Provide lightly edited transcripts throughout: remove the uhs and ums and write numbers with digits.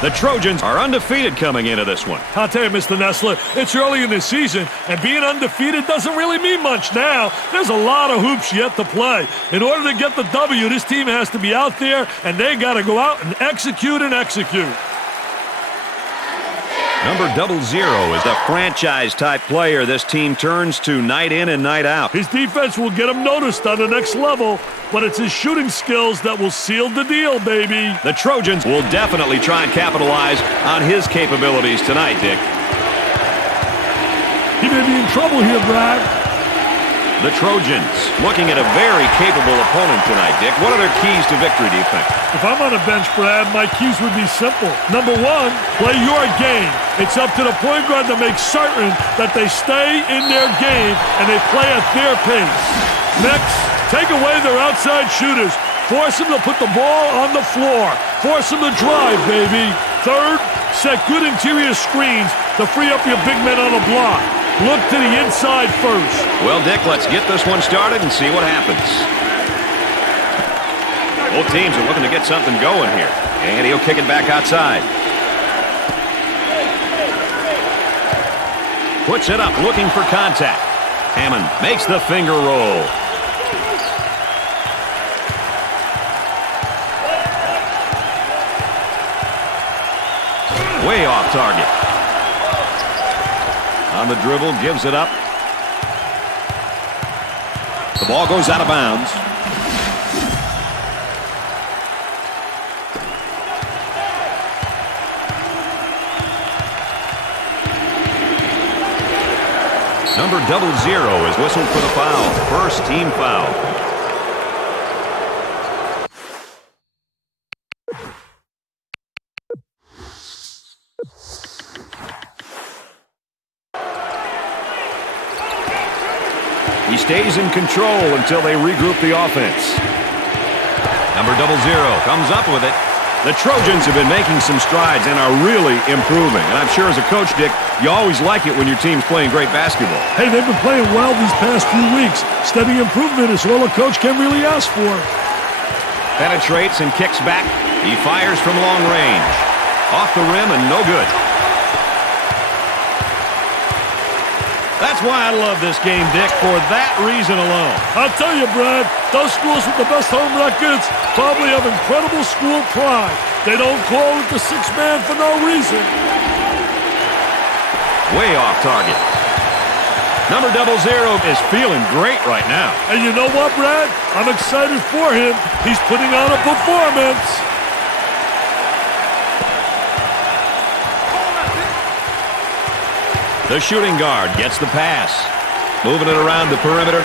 The Trojans are undefeated coming into this one. I'll tell you, Mr. Nessler, it's early in the season, and being undefeated doesn't really mean much now. There's a lot of hoops yet to play. In order to get the W, this team has to be out there, and they got to go out and execute and execute. Number 00 is the franchise-type player this team turns to night in and night out. His defense will get him noticed on the next level, but it's his shooting skills that will seal the deal, baby. The Trojans will definitely try and capitalize on his capabilities tonight, Dick. He may be in trouble here, Brad. The Trojans looking at a very capable opponent tonight, Dick. What are their keys to victory, do you think? If I'm on a bench, Brad, my keys would be simple. Number one, play your game. It's up to the point guard to make certain that they stay in their game and they play at their pace. Next, take away their outside shooters. Force them to put the ball on the floor. Force them to drive, baby. Third, set good interior screens to free up your big men on the block. Look to the inside first. Well, Dick, let's get this one started and see what happens. Both teams are looking to get something going here. And he'll kick it back outside. Puts it up, looking for contact. Hammond makes the finger roll. Way off target. On the dribble, gives it up. The ball goes out of bounds. Number 00 is whistled for the foul. First team foul. He stays in control until they regroup the offense. Number 00 comes up with it. The Trojans have been making some strides and are really improving. And I'm sure as a coach, Dick, you always like it when your team's playing great basketball. Hey, they've been playing well these past few weeks. Steady improvement is all a coach can really ask for. Penetrates and kicks back. He fires from long range. Off the rim and no good. That's why I love this game, Dick, for that reason alone. I'll tell you, Brad, those schools with the best home records probably have incredible school pride. They don't call it the six-man for no reason. Way off target. Number 00 is feeling great right now. And you know what, Brad? I'm excited for him. He's putting on a performance. The shooting guard gets the pass. Moving it around the perimeter.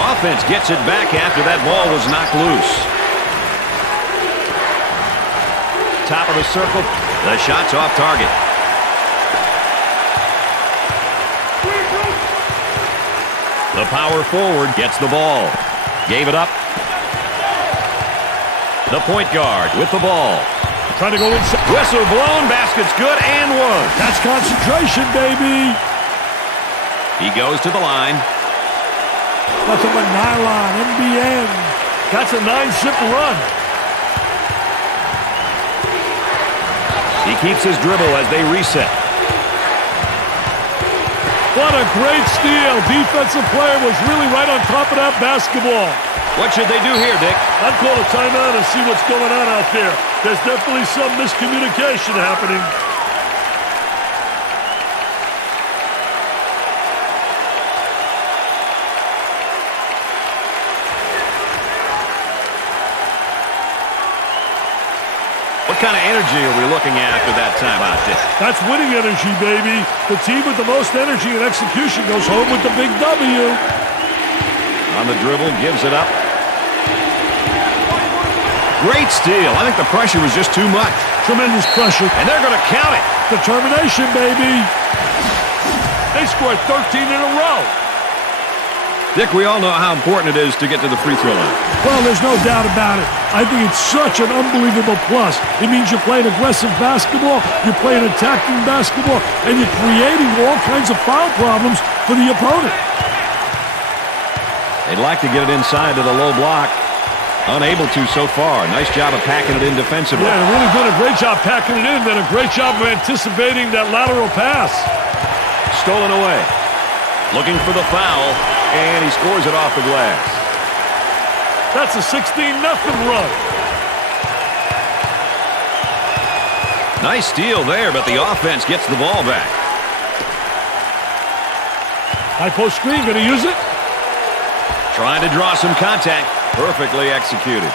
Offense gets it back after that ball was knocked loose. Top of the circle. The shot's off target. The power forward gets the ball. Gave it up. The point guard with the ball. Trying to go inside. Whistle blown, basket's good, and one. That's concentration, baby. He goes to the line. Nothing but nylon, NBN. That's a 9-zip run. He keeps his dribble as they reset. What a great steal. Defensive player was really right on top of that basketball. What should they do here, Dick? I'd call a timeout and see what's going on out there. There's definitely some miscommunication happening. What kind of energy are we looking at after that timeout, Dick? That's winning energy, baby. The team with the most energy and execution goes home with the big W. On the dribble, gives it up. Great steal. I think the pressure was just too much. Tremendous pressure. And they're going to count it. Determination, baby. They scored 13 in a row. Dick, we all know how important it is to get to the free throw line. Well, there's no doubt about it. I think it's such an unbelievable plus. It means you're playing aggressive basketball, you're playing attacking basketball, and you're creating all kinds of foul problems for the opponent. They'd like to get it inside to the low block. Unable to so far. Nice job of packing it in defensively. Yeah, they're really doing a great job packing it in. Did a great job of anticipating that lateral pass. Stolen away. Looking for the foul, and he scores it off the glass. That's a 16-0 run. Nice steal there, but the offense gets the ball back. High post screen, going to use it. Trying to draw some contact. Perfectly executed.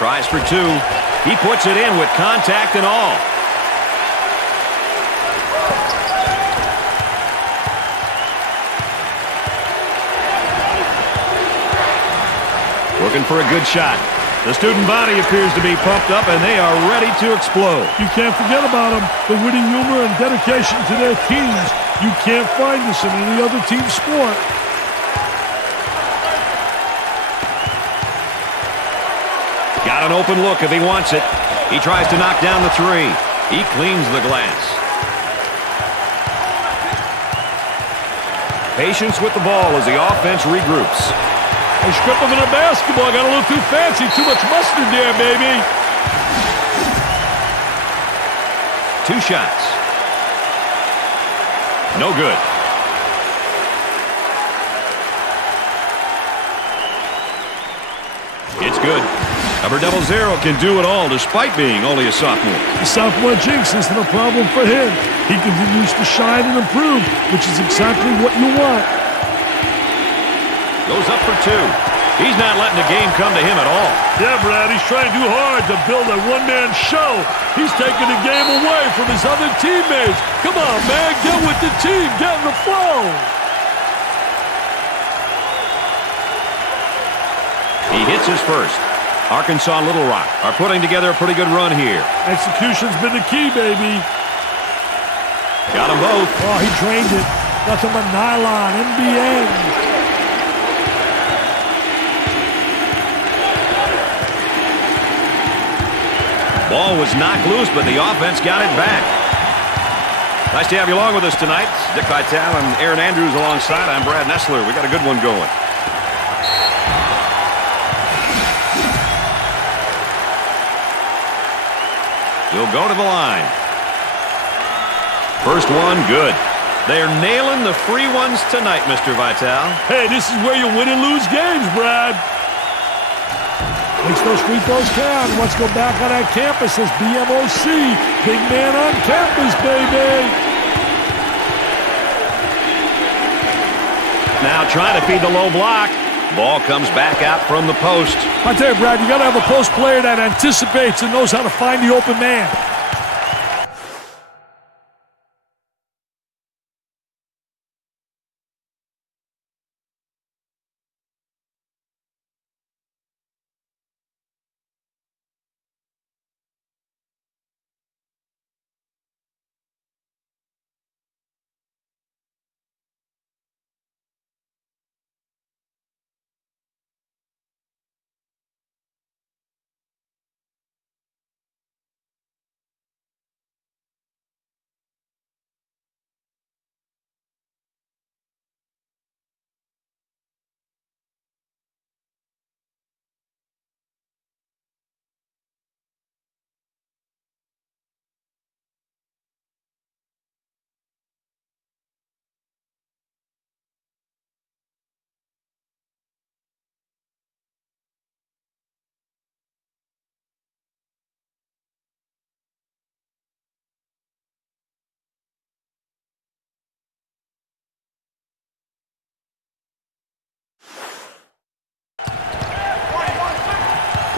Tries for two. He puts it in with contact and all. Looking for a good shot. The student body appears to be pumped up, and they are ready to explode. You can't forget about them. The winning humor and dedication to their teams. You can't find this in any other team sport. Got an open look if he wants it. He tries to knock down the three. He cleans the glass. Patience with the ball as the offense regroups. They strip him in a basketball. Got a little too fancy. Too much mustard there, baby. Two shots. No good. It's good. Number 00 can do it all despite being only a sophomore. The sophomore jinx isn't a problem for him. He continues to shine and improve, which is exactly what you want. Goes up for two. He's not letting the game come to him at all. Yeah, Brad, he's trying too hard to build a one-man show. He's taking the game away from his other teammates. Come on, man, get with the team. Get in the flow. He hits his first. Arkansas and Little Rock are putting together a pretty good run here. Execution's been the key, baby. Got them both. Oh, he drained it. Nothing but nylon, NBA. Ball was knocked loose, but the offense got it back. Nice to have you along with us tonight. Dick Vitale and Aaron Andrews alongside. I'm Brad Nessler. We got a good one going. He'll go to the line. First one, good. They're nailing the free ones tonight, Mr. Vitale. Hey, this is where you win and lose games, Brad. Makes those free throws count. Let's go back on that campus as BMOC. Big man on campus, baby. Now trying to feed the low block. Ball comes back out from the post. I tell you, Brad, you got to have a post player that anticipates and knows how to find the open man.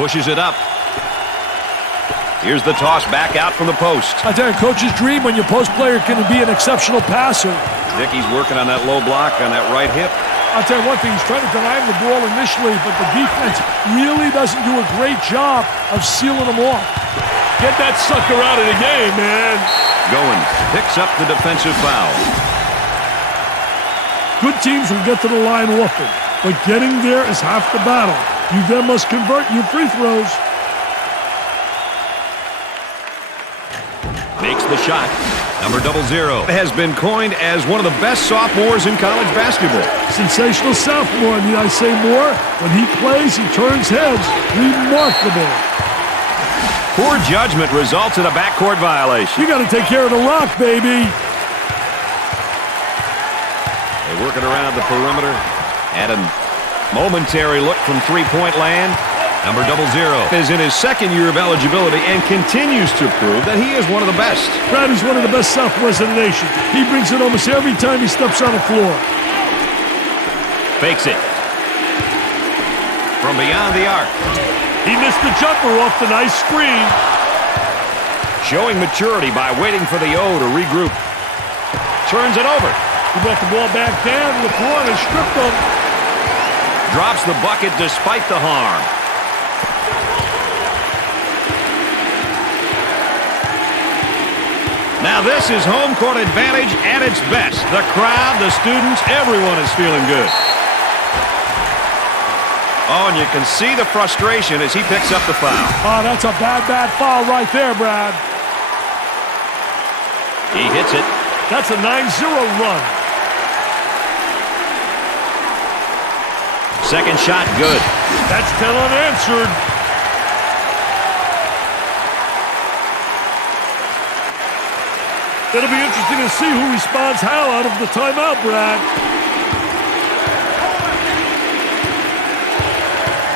Pushes it up. Here's the toss back out from the post. I tell you, coach's dream when your post player can be an exceptional passer. Dickey's working on that low block on that right hip. I'll tell you one thing, he's trying to deny him the ball initially, but the defense really doesn't do a great job of sealing him off. Get that sucker out of the game, man. Goins picks up the defensive foul. Good teams will get to the line often, but getting there is half the battle. You then must convert your free throws. Makes the shot. Number 00 has been coined as one of the best sophomores in college basketball. Sensational sophomore, need I say more? When he plays, he turns heads. Remarkable. Poor judgment results in a backcourt violation. You got to take care of the rock, baby. They're working around the perimeter. At a momentary look from three-point land. Number 00 is in his second year of eligibility and continues to prove that he is one of the best. Brad is one of the best sophomores in the nation. He brings it almost every time he steps on the floor. Fakes it. From beyond the arc. He missed the jumper off the nice screen. Showing maturity by waiting for the O to regroup. Turns it over. He brought the ball back down to the floor and stripped him. Drops the bucket despite the harm. Now this is home court advantage at its best. The crowd, the students, everyone is feeling good. Oh, and you can see the frustration as he picks up the foul. Oh, that's a bad foul right there, Brad. He hits it. That's a 9-0 run. Second shot, good. That's 10 unanswered. It'll be interesting to see who responds how out of the timeout, Brad.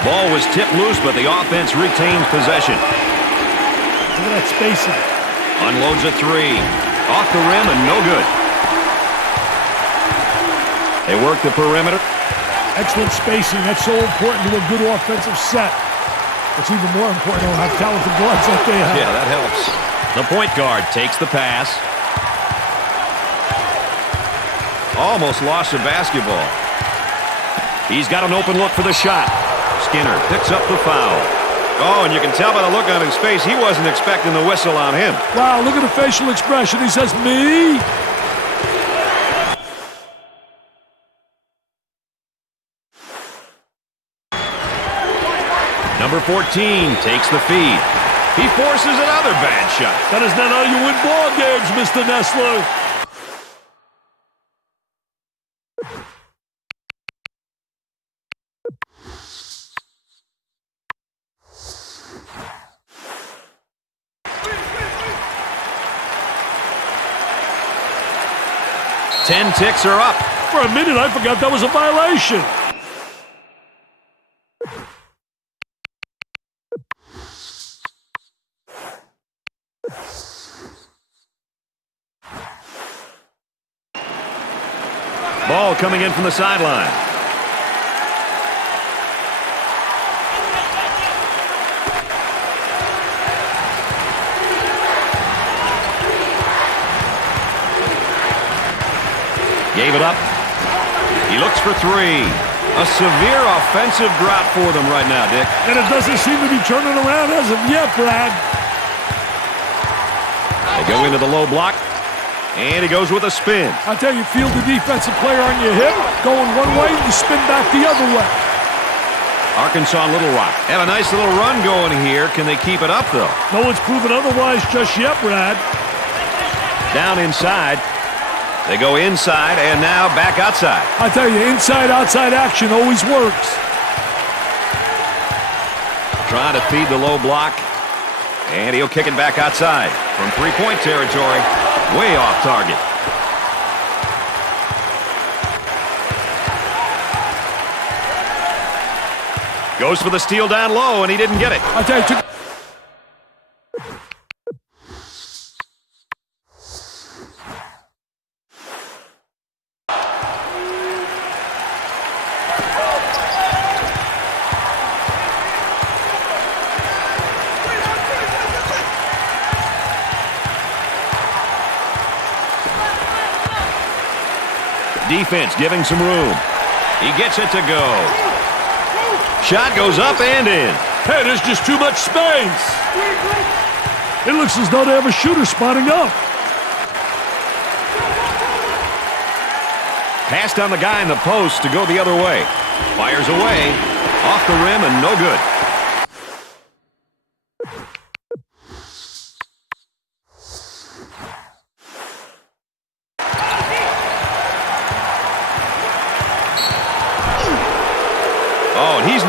Ball was tipped loose, but the offense retains possession. Look at that spacing. Unloads a three. Off the rim and no good. They work the perimeter. Excellent spacing. That's so important to a good offensive set. It's even more important to have talented guards like they have. Yeah, that helps. The point guard takes the pass. Almost lost the basketball. He's got an open look for the shot. Skinner picks up the foul. Oh, and you can tell by the look on his face, he wasn't expecting the whistle on him. Wow, look at the facial expression. He says, me? Number 14 takes the feed. He forces another bad shot. That is not how you win ball games, Mr. Nessler. Ten ticks are up. For a minute, I forgot that was a violation. Ball coming in from the sideline. Gave it up. He looks for three. A severe offensive drought for them right now, Dick. And it doesn't seem to be turning around as of yet, Brad. They go into the low block. And he goes with a spin. I tell you, field the defensive player on your hip, going one way, you spin back the other way. Arkansas Little Rock have a nice little run going here. Can they keep it up, though? No one's proven otherwise just yet, Brad. Down inside. They go inside and now back outside. I tell you, inside-outside action always works. Trying to feed the low block. And he'll kick it back outside from three-point territory. Way off target. Goes for the steal down low, and he didn't get it. I tell you, Defense giving some room. He gets it to go. Shot goes up and in. hey, there's just too much space. It looks as though they have a shooter spotting up. Passed on the guy in the post to go the other way. Fires away. Off the rim and no good.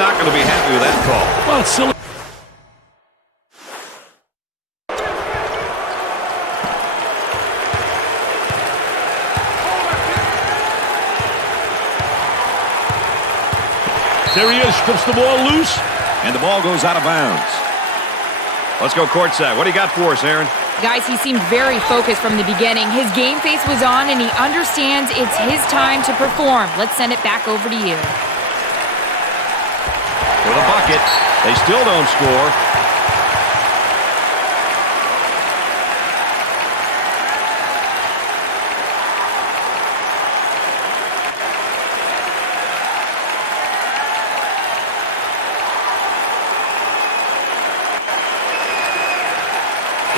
not going to be happy with that call. Well, it's silly. There he is, strips the ball loose. And the ball goes out of bounds. Let's go courtside. What do you got for us, Aaron? Guys, he seemed very focused from the beginning. His game face was on, and he understands it's his time to perform. Let's send it back over to you. For the bucket. They still don't score.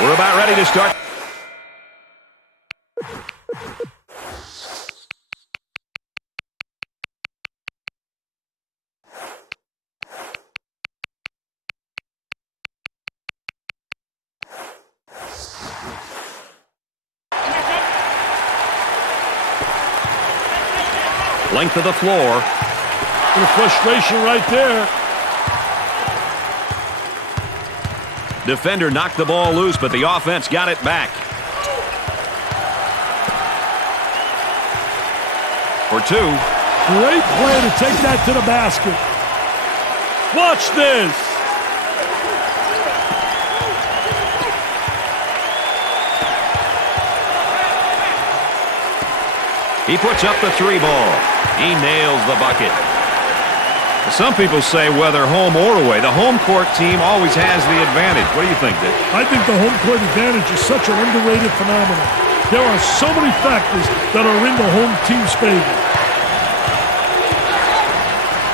We're about ready to start. Length of the floor. The frustration right there. Defender knocked the ball loose, but the offense got it back. For two. Great play to take that to the basket. Watch this. He puts up the three ball. He nails the bucket. Some people say whether home or away, the home court team always has the advantage. What do you think, Dick? I think the home court advantage is such an underrated phenomenon. There are so many factors that are in the home team's favor.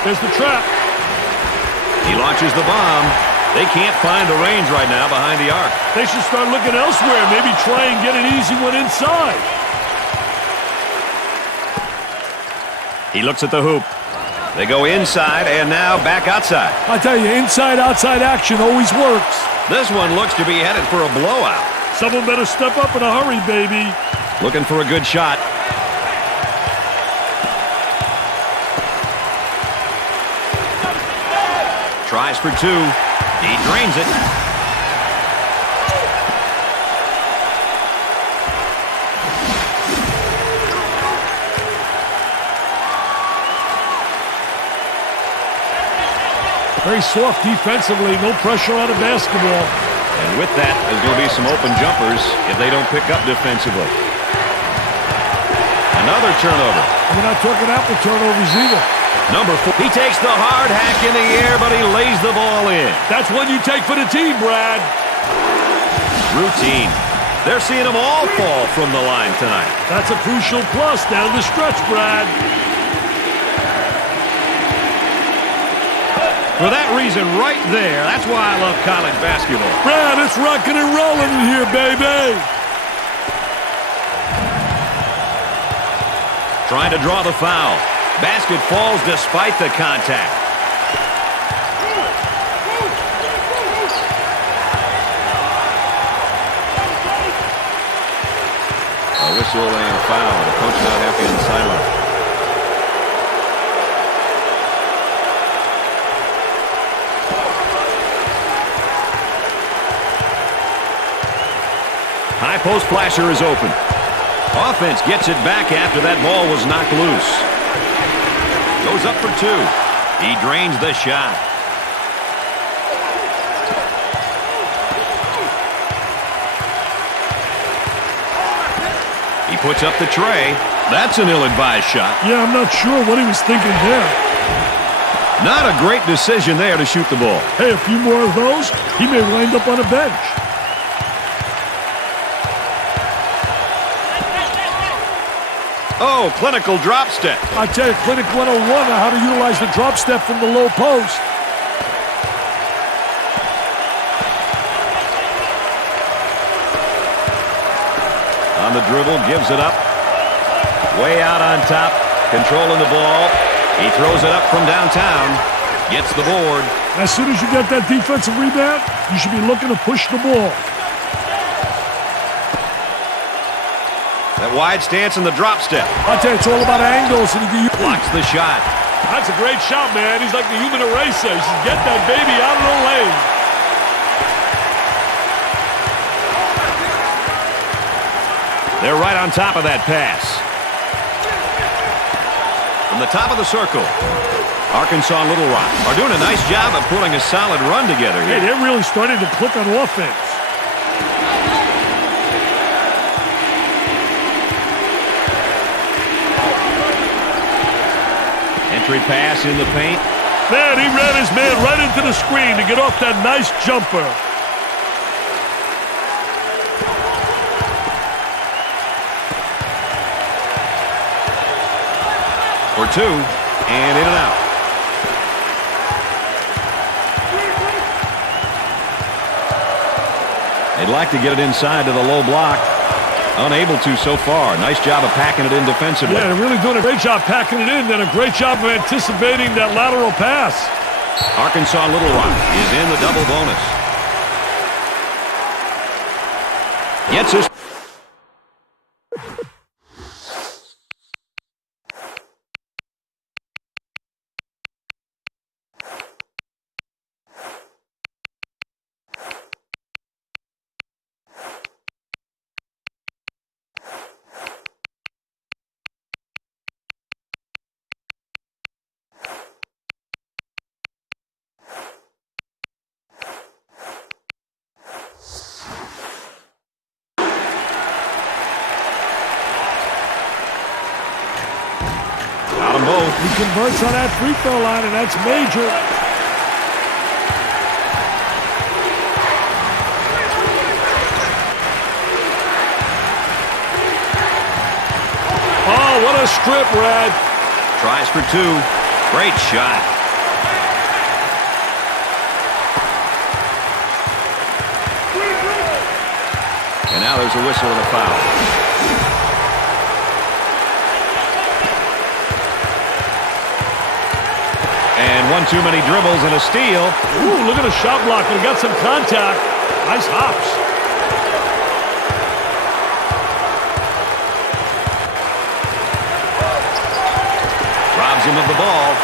There's the trap. He launches the bomb. They can't find the range right now behind the arc. They should start looking elsewhere. Maybe try and get an easy one inside. He looks at the hoop. They go inside and now back outside. I tell you, inside-outside action always works. This one looks to be headed for a blowout. Someone better step up in a hurry, baby. Looking for a good shot. Tries for two. He drains it. Very soft defensively, no pressure on the basketball. And with that, there's going to be some open jumpers if they don't pick up defensively. Another turnover. And we're not talking apple turnovers either. Number 4. He takes the hard hack in the air, but he lays the ball in. That's one you take for the team, Brad. Routine. They're seeing them all fall from the line tonight. That's a crucial plus down the stretch, Brad. For that reason right there, that's why I love college basketball. Brad, it's rocking and rolling in here, baby. Trying to draw the foul. Basket falls despite the contact. A whistle and a foul. The coach not happy on the sideline. High post flasher is open. Offense gets it back after that ball was knocked loose. Goes up for two. He drains the shot. He puts up the tray. That's an ill-advised shot. Yeah, I'm not sure what he was thinking there. Not a great decision there to shoot the ball. Hey, a few more of those, he may wind up on a bench. Oh, clinical drop step. I tell you, Clinic 101 on how to utilize the drop step from the low post. On the dribble, gives it up. Way out on top, controlling the ball. He throws it up from downtown. Gets the board. As soon as you get that defensive rebound, you should be looking to push the ball. That wide stance and the drop step. I tell you, it's all about angles. And Blocks the shot. That's a great shot, man. He's like the human eraser. He should get that baby out of the lane. They're right on top of that pass. From the top of the circle, Arkansas and Little Rock are doing a nice job of putting a solid run together here. Hey, they're really starting to click on offense. Entry pass in the paint. Man, he ran his man right into the screen to get off that nice jumper. For two, and in and out. They'd like to get it inside to the low block. Unable to so far. Nice job of packing it in defensively. Yeah, they're really doing a great job packing it in, and a great job of anticipating that lateral pass. Arkansas Little Rock is in the double bonus. Gets his... He converts on that free throw line, and that's major. Oh, what a strip, Brad. Tries for two. Great shot. And now there's a whistle and a foul. And one too many dribbles and a steal. Ooh, look at the shot block. He got some contact. Nice hops. Robs him of the ball.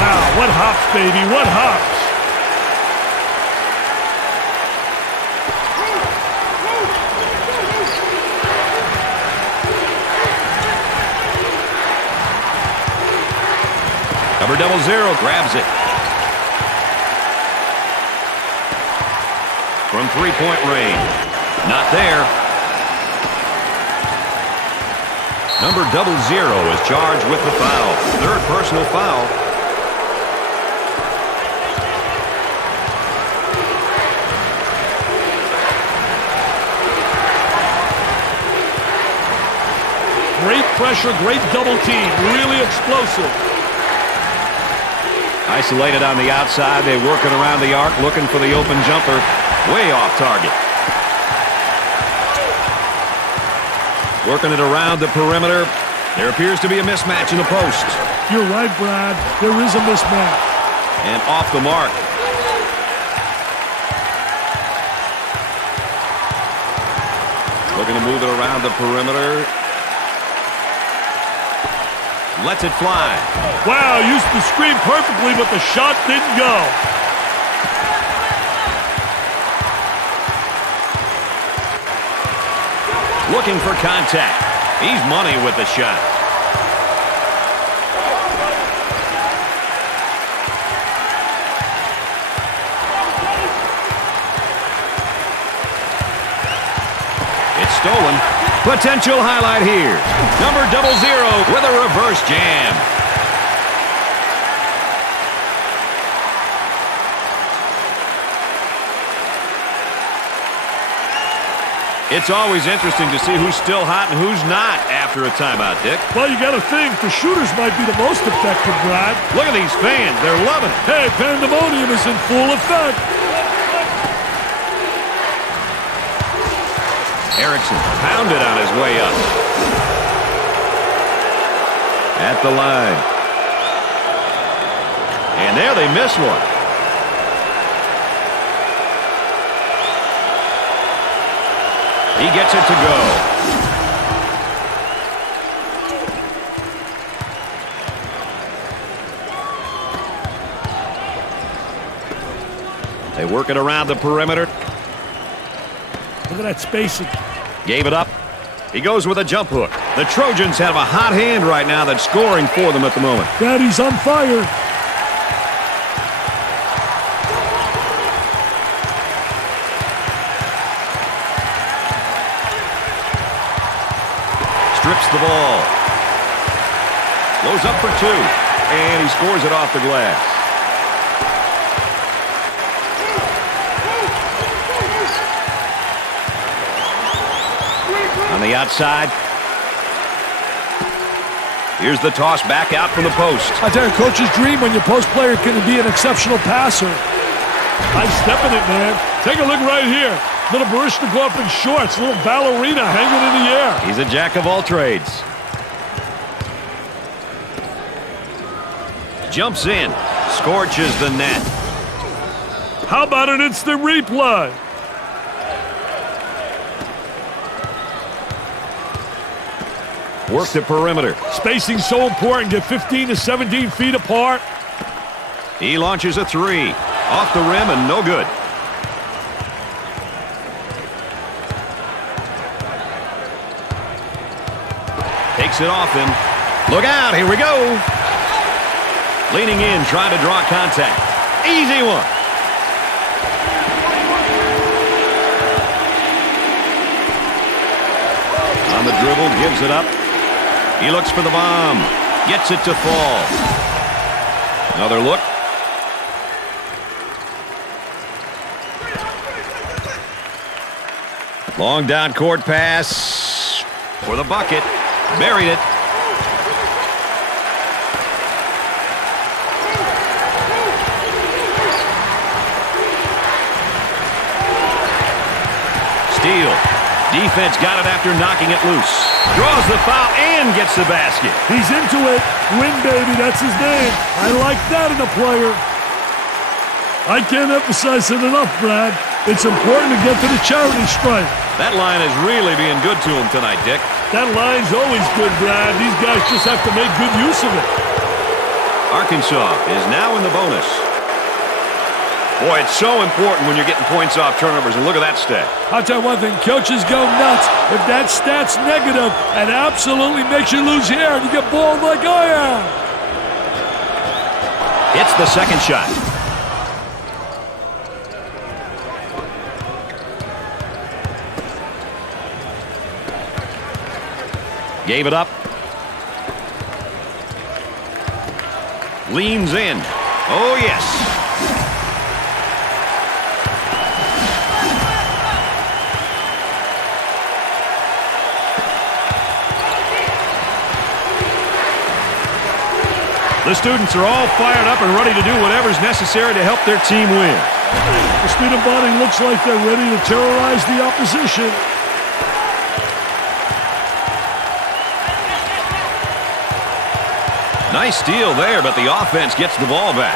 Wow, what hops, baby. What hops. Number 00 grabs it. From three-point range. Not there. Number 00 is charged with the foul. Third personal foul. Great pressure, great double team. Really explosive. Isolated on the outside. They're working around the arc, looking for the open jumper. Way off target. Working it around the perimeter. There appears to be a mismatch in the post. You're right, Brad. There is a mismatch. And off the mark. Looking to move it around the perimeter. Lets it fly. Wow, used the screen perfectly, but the shot didn't go. Looking for contact. He's money with the shot. It's stolen. Potential highlight here. Number 00 with a reverse jam. It's always interesting to see who's still hot and who's not after a timeout, Dick. Well, you got to think the shooters might be the most effective, Brad. Look at these fans. They're loving it. Hey, pandemonium is in full effect. Erickson pounded on his way up. At the line. And there they miss one. He gets it to go. work it around the perimeter. Look at that spacing. Gave it up. He goes with a jump hook. The Trojans have a hot hand right now that's scoring for them at the moment. Daddy's on fire. Strips the ball. Goes up for two. And he scores it off the glass. On the outside. Here's the toss back out from the post. I tell you, coach's dream when your post player can be an exceptional passer. Nice step in it, man. Take a look right here. Little Baryshnikov in shorts, little ballerina hanging in the air. He's a jack of all trades. Jumps in, scorches the net. How about an instant replay? Work the perimeter. Spacing so important. Get 15 to 17 feet apart. He launches a three. Off the rim and no good. Takes it off him. Look out, here we go. Leaning in, trying to draw contact. Easy one. On the dribble, gives it up. He looks for the bomb. Gets it to fall. Another look. Long down court pass for the bucket. Buried it. Steal. Defense got it after knocking it loose. Draws the foul and gets the basket. He's into it. Win, baby, that's his name. I like that in a player. I can't emphasize it enough, Brad. It's important to get to the charity stripe. That line is really being good to him tonight, Dick. That line's always good, Brad. These guys just have to make good use of it. Arkansas is now in the bonus. Boy, it's so important when you're getting points off turnovers, and look at that stat. I'll tell you one thing, coaches go nuts if that stat's negative and absolutely makes you lose hair and you get balled like I am. It's the second shot. Gave it up. Leans in. Oh, yes. The students are all fired up and ready to do whatever's necessary to help their team win. The student body looks like they're ready to terrorize the opposition. Nice steal there, but the offense gets the ball back.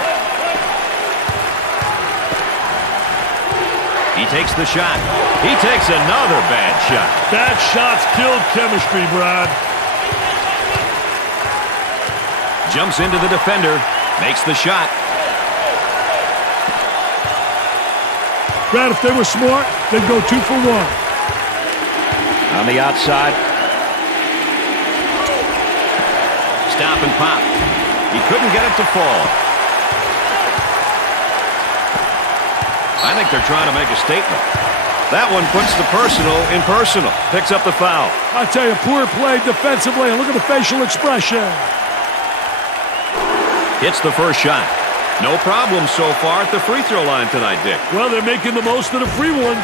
He takes the shot. He takes another bad shot. Bad shots killed chemistry, Brad. Jumps into the defender. Makes the shot. Brad, if they were smart, they'd go 2 for 1. On the outside. Stop and pop. He couldn't get it to fall. I think they're trying to make a statement. That one puts the personal in personal. Picks up the foul. I tell you, poor play defensively, and look at the facial expression. Hits the first shot. No problem so far at the free throw line tonight, Dick. Well, they're making the most of the free ones.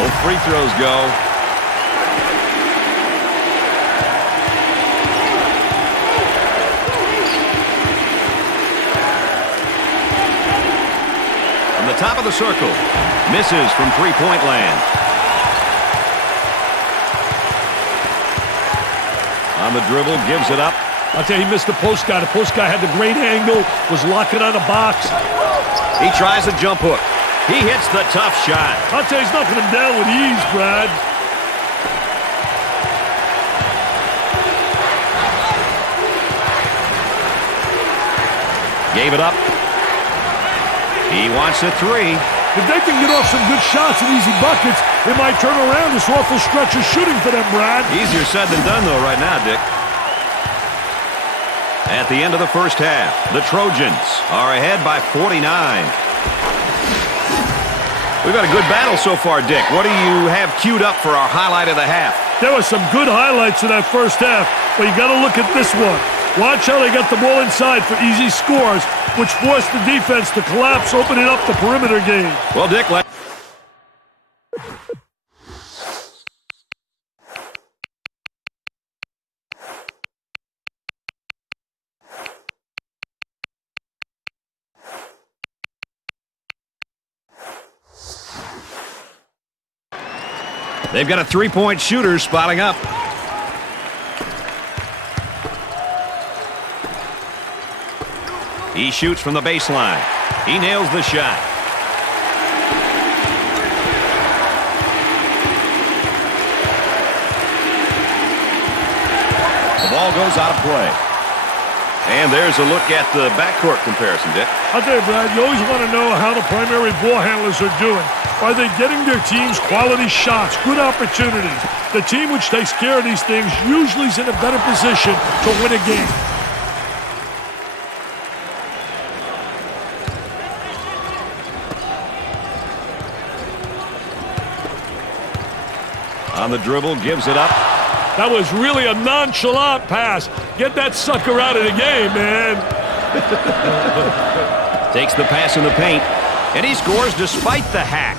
Both free throws go. From the top of the circle. Misses from three-point land. On the dribble, gives it up. I'll tell you, he missed the post guy. The post guy had the great angle, was locking on the box. He tries a jump hook. He hits the tough shot. I'll tell you, he's knocking him down with ease, Brad. Gave it up. He wants a three. If they can get off some good shots and easy buckets, it might turn around this awful stretch of shooting for them, Brad. Easier said than done, though, right now, Dick. At the end of the first half, the Trojans are ahead by 49. We've had a good battle so far, Dick. What do you have queued up for our highlight of the half? There were some good highlights in that first half, but you got to look at this one. Watch how they got the ball inside for easy scores, which forced the defense to collapse, opening up the perimeter game. Well, Dick, they've got a three-point shooter spotting up. He shoots from the baseline. He nails the shot. The ball goes out of play. And there's a look at the backcourt comparison, Dick. I'll tell you, Brad, you always want to know how the primary ball handlers are doing. Are they getting their teams quality shots, good opportunities? The team which takes care of these things usually is in a better position to win a game. On the dribble, gives it up. That was really a nonchalant pass. Get that sucker out of the game, man. Takes the pass in the paint, and he scores despite the hack.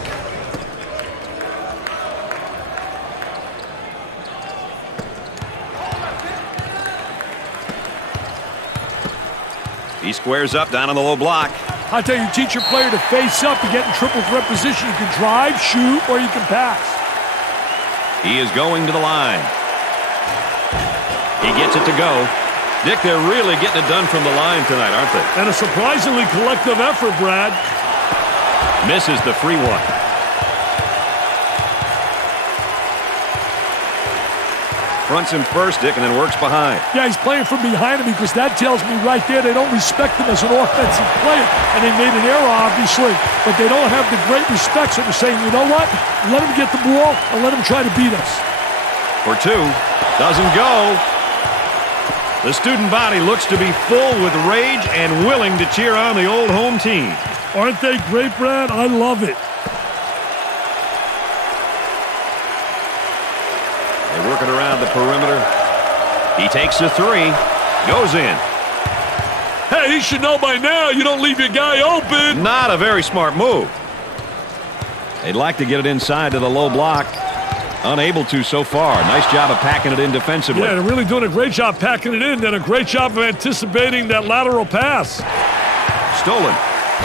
He squares up down on the low block. I tell you, teach your player to face up to get in triple threat position. You can drive, shoot, or you can pass. He is going to the line. He gets it to go. Dick, they're really getting it done from the line tonight, aren't they? And a surprisingly collective effort, Brad. Misses the free one. Fronts him first, Dick, and then works behind. Yeah, he's playing from behind him because that tells me right there they don't respect him as an offensive player. And they made an error, obviously, but they don't have the great respect, so they're saying, you know what? Let him get the ball and let him try to beat us. For two. Doesn't go. The student body looks to be full with rage and willing to cheer on the old home team. Aren't they great, Brad? I love it. They work it around the perimeter. He takes the three. Goes in. Hey, he should know by now you don't leave your guy open. Not a very smart move. They'd like to get it inside to the low block. Unable to so far. Nice job of packing it in defensively. Yeah, they're really doing a great job packing it in and a great job of anticipating that lateral pass. Stolen.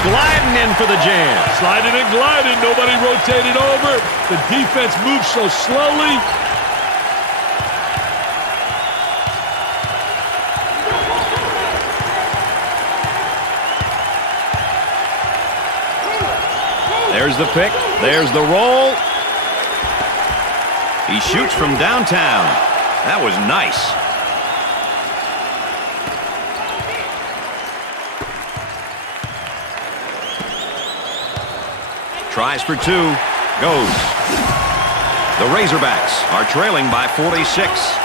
Gliding in for the jam. Sliding and gliding. Nobody rotated over. The defense moves so slowly. There's the pick. There's the roll. He shoots from downtown. That was nice. Tries for two. Goes. The Razorbacks are trailing by 46.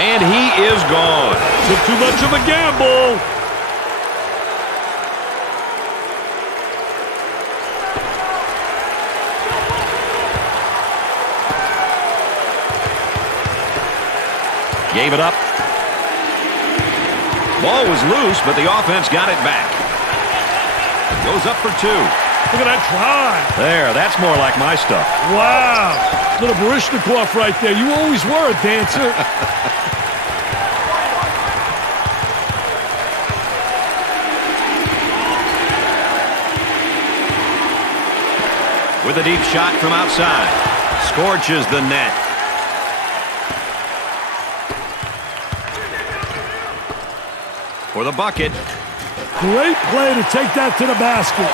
And he is gone. Took too much of a gamble. Gave it up. Ball was loose, but the offense got it back. Goes up for two. Look at that try. There, that's more like my stuff. Wow. Little Baryshnikov right there. You always were a dancer. With a deep shot from outside. Scorches the net. For the bucket. Great play to take that to the basket.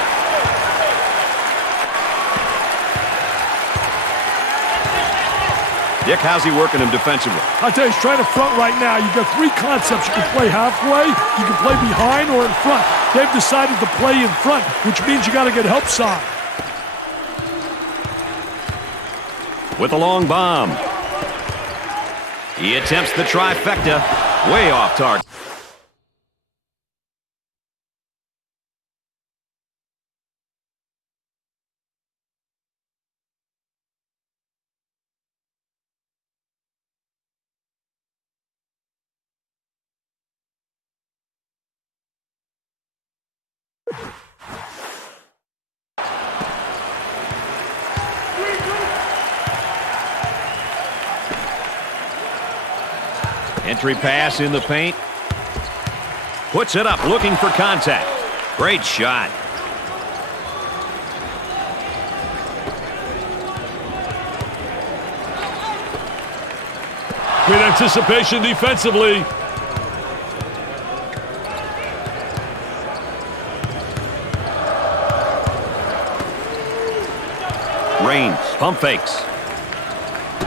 Dick, how's he working him defensively? I tell you, he's trying to front right now. You've got three concepts. You can play halfway, you can play behind, or in front. They've decided to play in front, which means you got to get help side. With a long bomb. He attempts the trifecta. Way off target. Entry pass in the paint. Puts it up, looking for contact. Great shot. Great anticipation defensively. Reigns, pump fakes.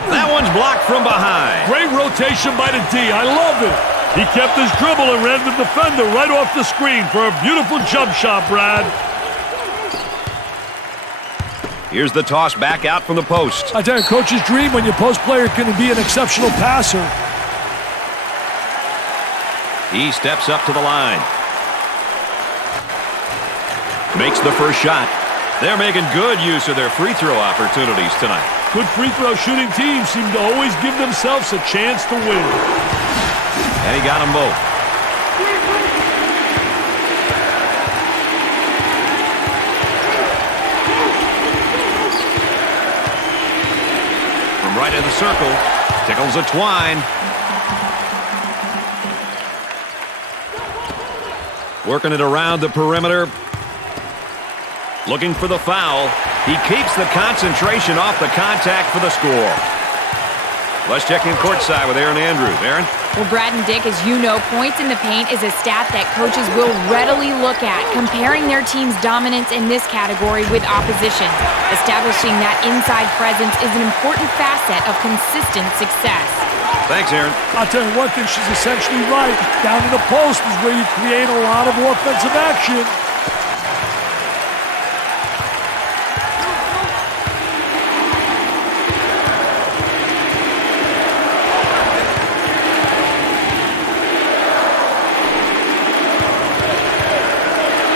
That one's blocked from behind. Great rotation by the D. I love it. He kept his dribble and ran the defender right off the screen for a beautiful jump shot, Brad. Here's the toss back out from the post. I tell you, coach's dream when your post player can be an exceptional passer. He steps up to the line. Makes the first shot. They're making good use of their free throw opportunities tonight. Good free throw shooting teams seem to always give themselves a chance to win. And he got them both. From right in the circle, tickles a twine. Working it around the perimeter. Looking for the foul. He keeps the concentration off the contact for the score. Let's check in courtside with Aaron Andrews. Aaron? Well, Brad and Dick, as you know, points in the paint is a stat that coaches will readily look at, comparing their team's dominance in this category with opposition. Establishing that inside presence is an important facet of consistent success. Thanks, Aaron. I'll tell you one thing, she's essentially right. Down in the post is where you create a lot of offensive action.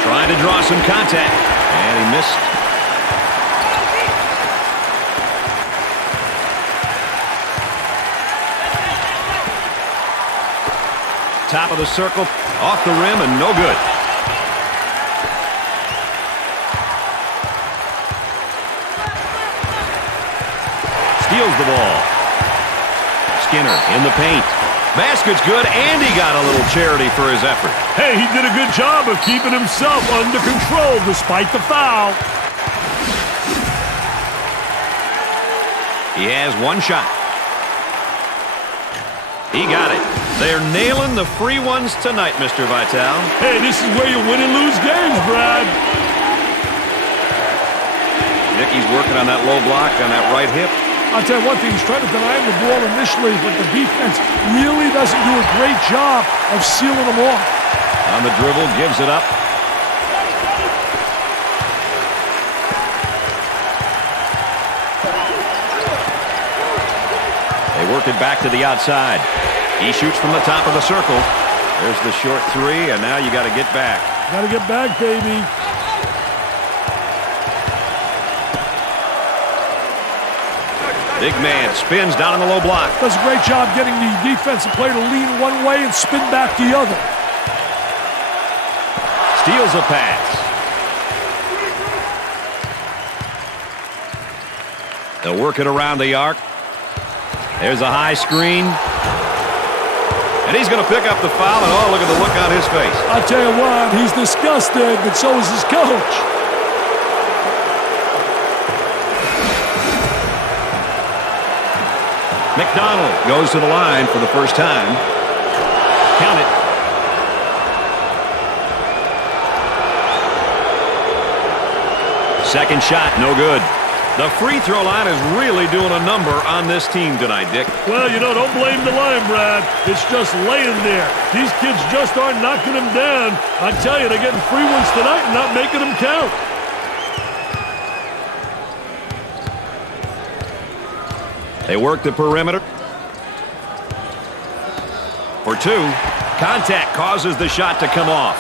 Trying to draw some contact, and he missed. Top of the circle, off the rim, and no good. Steals the ball. Skinner in the paint. Basket's good, and he got a little charity for his effort. Hey, he did a good job of keeping himself under control despite the foul. He has one shot. He got it. They're nailing the free ones tonight, Mr. Vitale. Hey, this is where you win and lose games, Brad. Nicky's working on that low block on that right hip. I'll tell you one thing, he's trying to deny him the ball initially, but the defense really doesn't do a great job of sealing him off. On the dribble, gives it up. They work it back to the outside. He shoots from the top of the circle. There's the short three, and now you got to get back. Got to get back, baby. Big man spins down on the low block. Does a great job getting the defensive player to lean one way and spin back the other. Steals a pass. They'll work it around the arc. There's a high screen. And he's going to pick up the foul, and oh, look at the look on his face. I'll tell you what, he's disgusted, but so is his coach. McDonald goes to the line for the first time. Count it. Second shot, no good. The free throw line is really doing a number on this team tonight, Dick. Well, don't blame the line, Brad. It's just laying there. These kids just aren't knocking them down. I tell you, they're getting free ones tonight and not making them count. They work the perimeter. For two. Contact causes the shot to come off.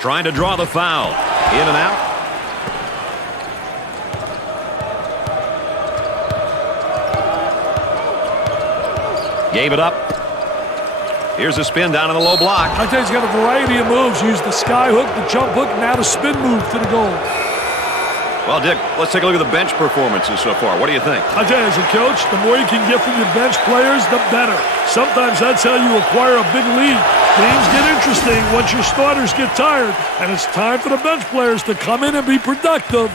Trying to draw the foul. In and out. Gave it up. Here's a spin down in the low block. I tell you, he's got a variety of moves. He used the sky hook, the jump hook, and now the spin move to the goal. Well, Dick, let's take a look at the bench performances so far. What do you think? I tell you, as a coach, the more you can get from your bench players, the better. Sometimes that's how you acquire a big lead. Games get interesting once your starters get tired, and it's time for the bench players to come in and be productive.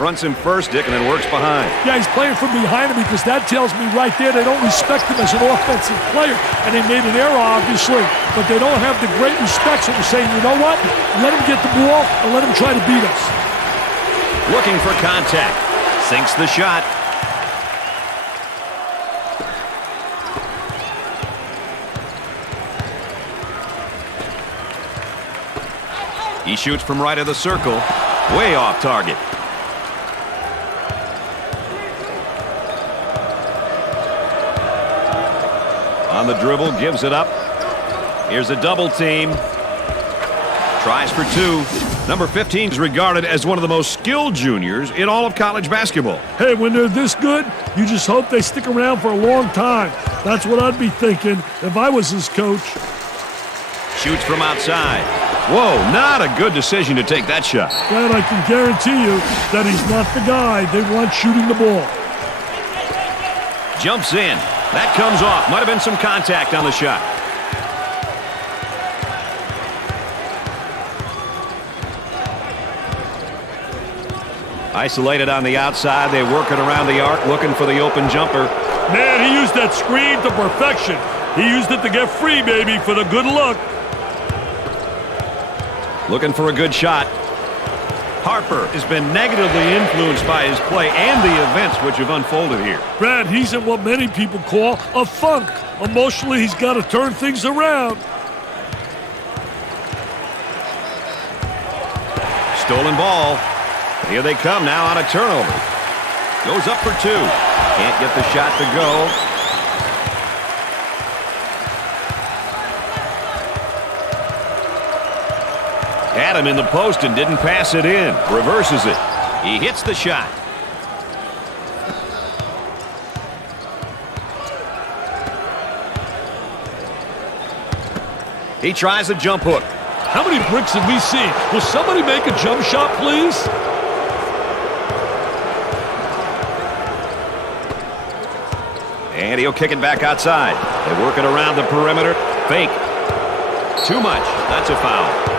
Fronts him first, Dick, and then works behind. Yeah, he's playing from behind him because that tells me right there they don't respect him as an offensive player. And they made an error, obviously, but they don't have the great respect, so they're saying, you know what? Let him get the ball and let him try to beat us. Looking for contact. Sinks the shot. He shoots from right of the circle. Way off target. On the dribble, gives it up. Here's a double team. Tries for two. Number 15 is regarded as one of the most skilled juniors in all of college basketball. Hey, when they're this good, you just hope they stick around for a long time. That's what I'd be thinking if I was his coach. Shoots from outside. Whoa, not a good decision to take that shot. Brad, I can guarantee you that he's not the guy they want shooting the ball. Jumps in. That comes off. Might have been some contact on the shot. Isolated on the outside. They work it around the arc, looking for the open jumper. Man, he used that screen to perfection. He used it to get free, baby, for the good luck. Looking for a good shot. Harper has been negatively influenced by his play and the events which have unfolded here. Brad, he's in what many people call a funk. Emotionally, he's got to turn things around. Stolen ball. Here they come now on a turnover. Goes up for two. Can't get the shot to go. Had him in the post and didn't pass it in. Reverses it. He hits the shot. He tries a jump hook. How many bricks have we seen? Will somebody make a jump shot, please? And he'll kick it back outside. They work it around the perimeter. Fake. Too much. That's a foul.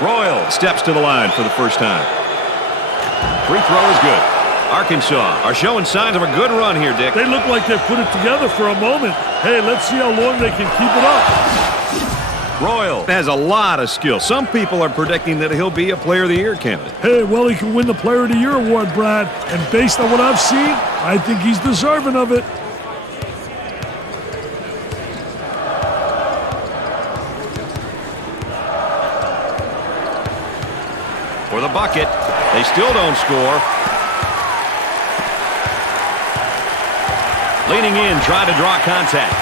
Royal steps to the line for the first time. Free throw is good. Arkansas are showing signs of a good run here, Dick. They look like they've put it together for a moment. Hey, let's see how long they can keep it up. Royal has a lot of skill. Some people are predicting that he'll be a Player of the Year candidate. Hey, well, he can win the Player of the Year award, Brad. And based on what I've seen, I think he's deserving of it. For the bucket. They still don't score. Leaning in, trying to draw contact.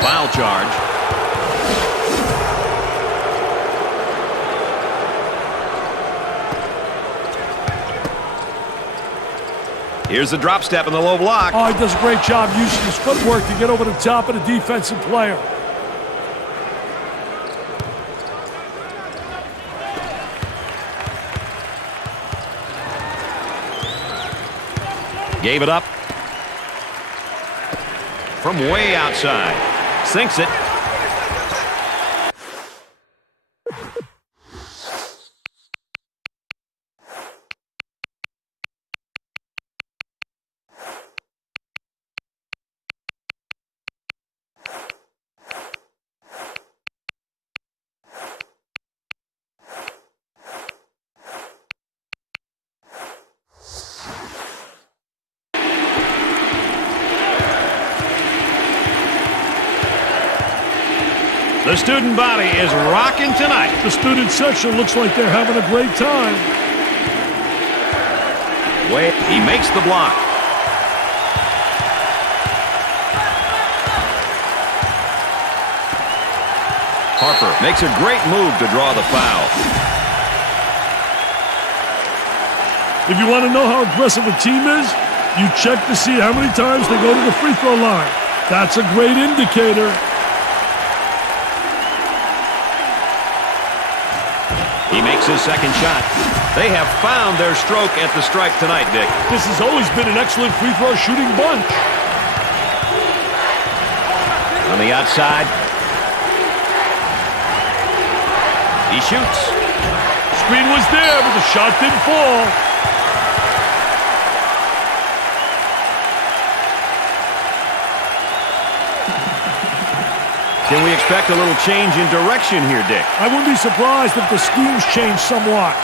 Foul charge. Here's the drop step in the low block. Oh, he does a great job using his footwork to get over the top of the defensive player. Gave it up. From way outside. Sinks it. The student body is rocking tonight. The student section looks like they're having a great time. He makes the block. Harper makes a great move to draw the foul. If you want to know how aggressive a team is, you check to see how many times they go to the free throw line. That's a great indicator. He makes his second shot. They have found their stroke at the stripe tonight, Dick. This has always been an excellent free throw shooting bunch. On the outside. He shoots. Screen was there, but the shot didn't fall. Can we expect a little change in direction here, Dick? I wouldn't be surprised if the schemes change somewhat.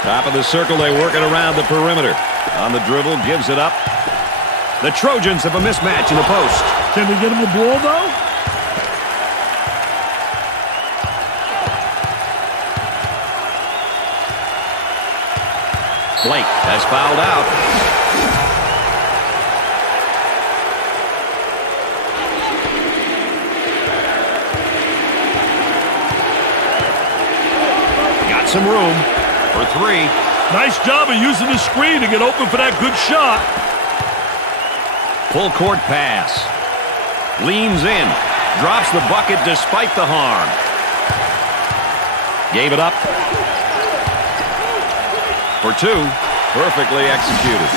Top of the circle, they work it around the perimeter. On the dribble, gives it up. The Trojans have a mismatch in the post. Can they get him the ball, though? Blake has fouled out. Got some room for three. Nice job of using the screen to get open for that good shot. Full court pass. Leans in. Drops the bucket despite the harm. Gave it up. For two. Perfectly executed.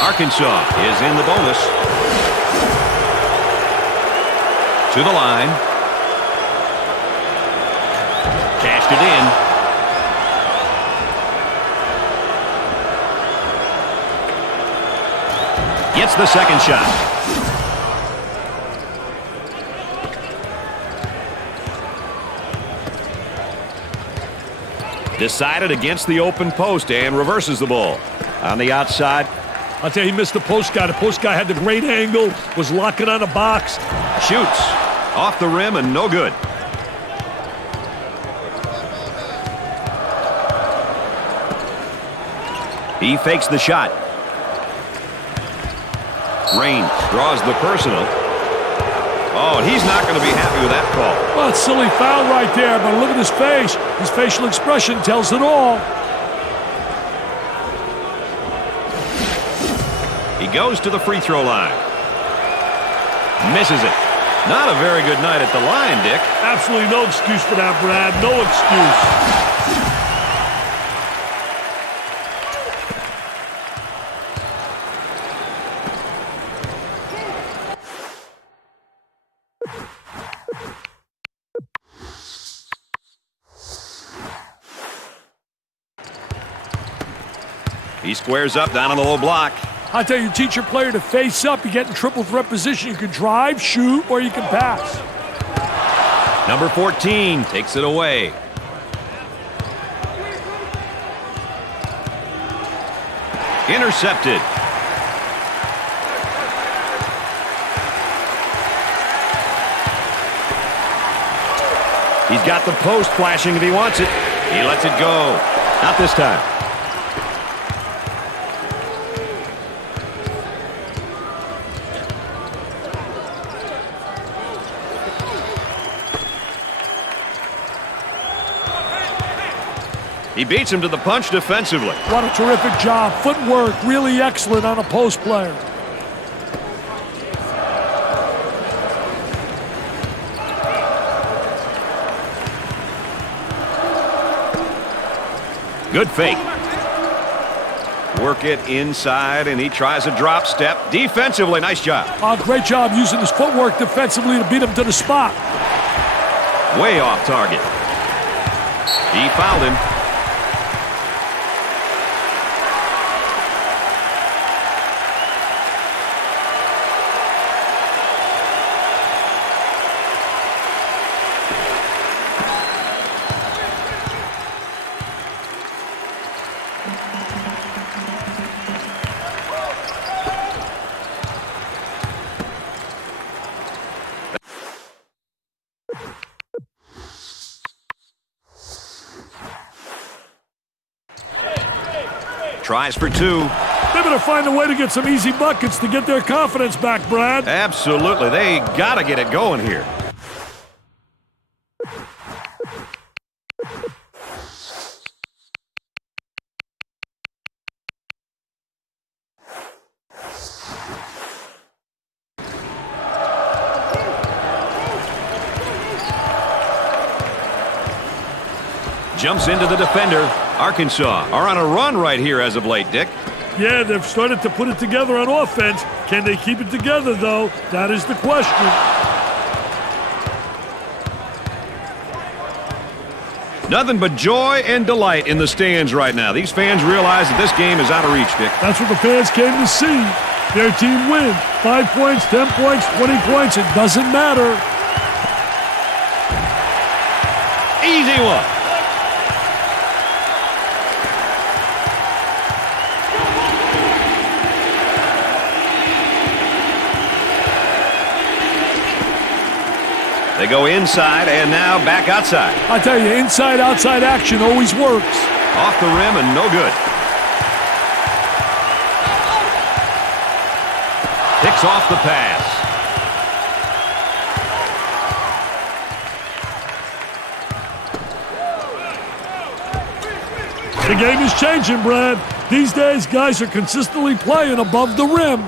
Arkansas is in the bonus. To the line. Cashed it in. Gets the second shot. Decided against the open post and reverses the ball. On the outside. I'll tell you, he missed the post guy. The post guy had the great angle, was locking on the box. Shoots. Off the rim and no good. He fakes the shot. Rain draws the personal. Oh, he's not going to be happy with that call. Well, it's silly foul right there, but look at his face. His facial expression tells it all. He goes to the free throw line. Misses it. Not a very good night at the line, Dick. Absolutely no excuse for that, Brad. No excuse. He squares up down on the low block. I tell you, teach your player to face up. You get in triple threat position. You can drive, shoot, or you can pass. Number 14 takes it away. Intercepted. He's got the post flashing if he wants it. He lets it go. Not this time. He beats him to the punch defensively. What a terrific job. Footwork really excellent on a post player. Good fake. Work it inside, and he tries a drop step. Defensively, nice job. Great job using his footwork defensively to beat him to the spot. Way off target. He fouled him. Tries for two. They better find a way to get some easy buckets to get their confidence back, Brad. Absolutely. They got to get it going here. Jumps into the defender. Arkansas are on a run right here as of late, Dick. Yeah, they've started to put it together on offense. Can they keep it together, though? That is the question. Nothing but joy and delight in the stands right now. These fans realize that this game is out of reach, Dick. That's what the fans came to see. Their team win. 5 points, 10 points, 20 points. It doesn't matter. Easy one. They go inside and now back outside. I tell you, inside-outside action always works. Off the rim and no good. Picks off the pass. The game is changing, Brad. These days, guys are consistently playing above the rim.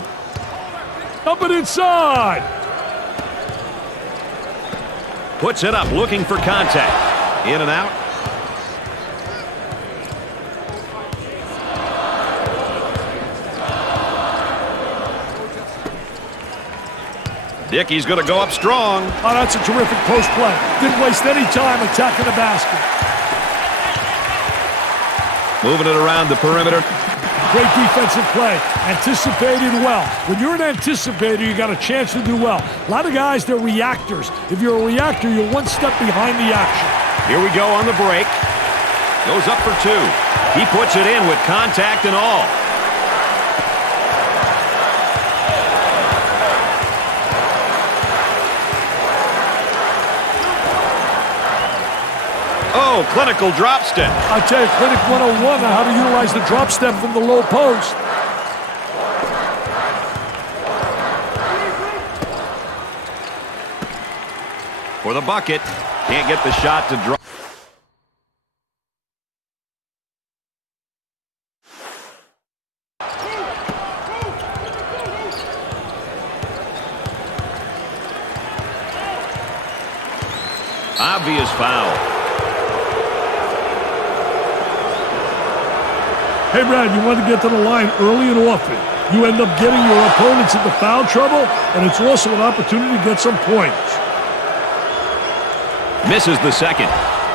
Up and inside. Puts it up, looking for contact. In and out. Dickey's going to go up strong. Oh, that's a terrific post play. Didn't waste any time attacking the basket. Moving it around the perimeter. Great defensive play. Anticipated well. When you're an anticipator, you got a chance to do well. A lot of guys, they're reactors. If you're a reactor, you're one step behind the action. Here we go on the break. Goes up for two. He puts it in with contact and all. Oh, clinical drop step. I tell you, Clinic 101 on how to utilize the drop step from the low post. For the bucket. Can't get the shot to drop. Obvious foul. Hey, Brad, you want to get to the line early and often. You end up getting your opponents into foul trouble, and it's also an opportunity to get some points. Misses the second.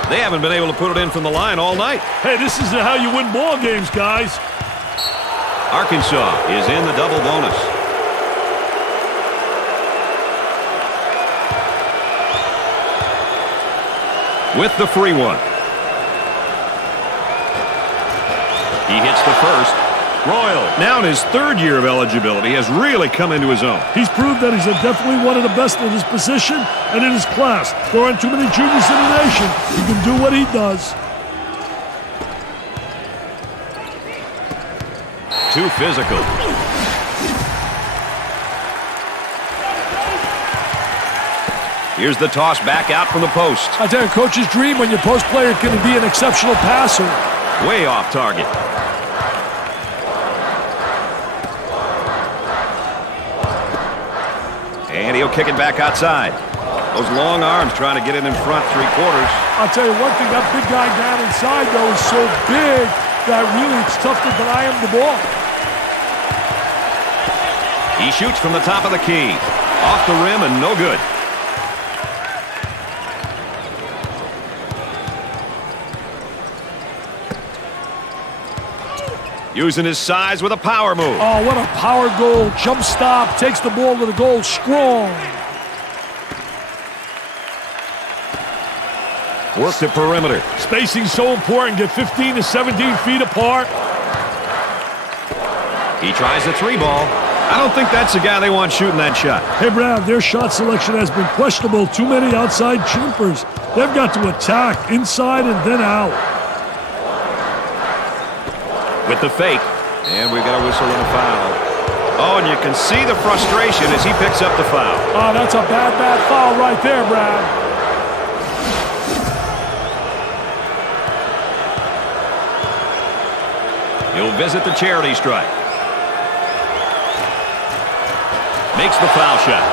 They haven't been able to put it in from the line all night. Hey, this is how you win ball games, guys. Arkansas is in the double bonus. With the free one. He hits the first. Royal, now in his third year of eligibility, has really come into his own. He's proved that he's definitely one of the best in his position and in his class. There aren't too many juniors in the nation who can do what he does. Too physical. Here's the toss back out from the post. I tell you, coach's dream when your post player can be an exceptional passer. Way off target. And he'll kick it back outside. Those long arms trying to get it in front three-quarters. I'll tell you one thing, that big guy down inside, though, is so big that really it's tough to deny him the ball. He shoots from the top of the key. Off the rim and no good. Using his size with a power move. Oh, what a power goal. Jump stop. Takes the ball to the goal strong. Work the perimeter. Spacing so important. Get 15 to 17 feet apart. He tries the three ball. I don't think that's the guy they want shooting that shot. Hey, Brad, their shot selection has been questionable. Too many outside jumpers. They've got to attack inside and then out. With the fake. And we've got a whistle and a foul. Oh, and you can see the frustration as he picks up the foul. Oh, that's a bad foul right there, Brad. He'll visit the charity stripe. Makes the foul shot.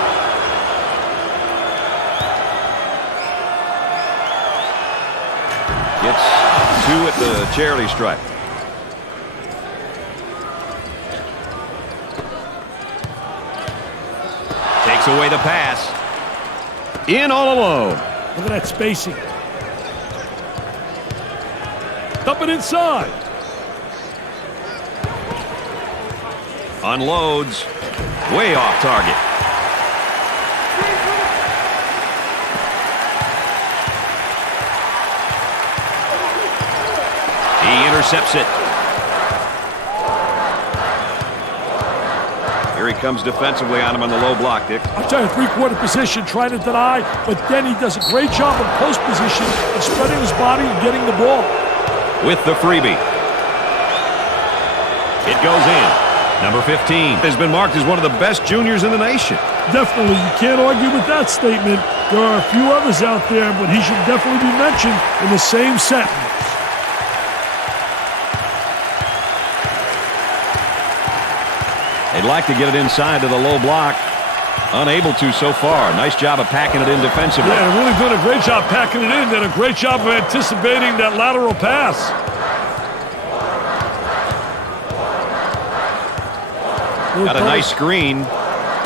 Gets two at the charity stripe. Takes away the pass. In all alone. Look at that spacing. Dump it inside. Unloads. Way off target. He intercepts it. Here he comes defensively on him on the low block, Dick. I'll tell you, three-quarter position, trying to deny, but then he does a great job in post position of spreading his body and getting the ball. With the freebie. It goes in. Number 15 has been marked as one of the best juniors in the nation. Definitely. You can't argue with that statement. There are a few others out there, but he should definitely be mentioned in the same sentence. They'd like to get it inside to the low block. Unable to so far. Nice job of packing it in defensively. Yeah, really doing a great job packing it in. Did a great job of anticipating that lateral pass. Got a nice screen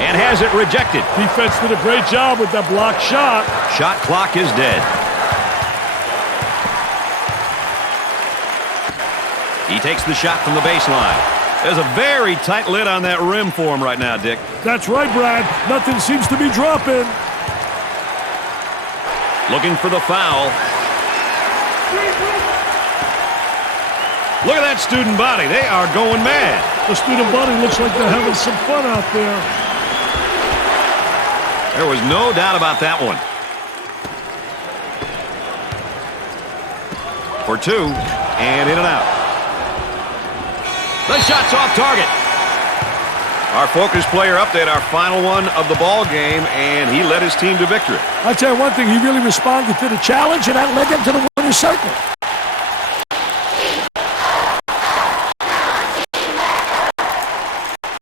and has it rejected. Defense did a great job with that blocked shot. Shot clock is dead. He takes the shot from the baseline. There's a very tight lid on that rim for him right now, Dick. That's right, Brad. Nothing seems to be dropping. Looking for the foul. Look at that student body. They are going mad. The student body looks like they're having some fun out there. There was no doubt about that one. For two, and in and out. The shot's off target. Our focus player update, our final one of the ball game, and he led his team to victory. I'll tell you one thing, he really responded to the challenge, and that led them to the winner's circle.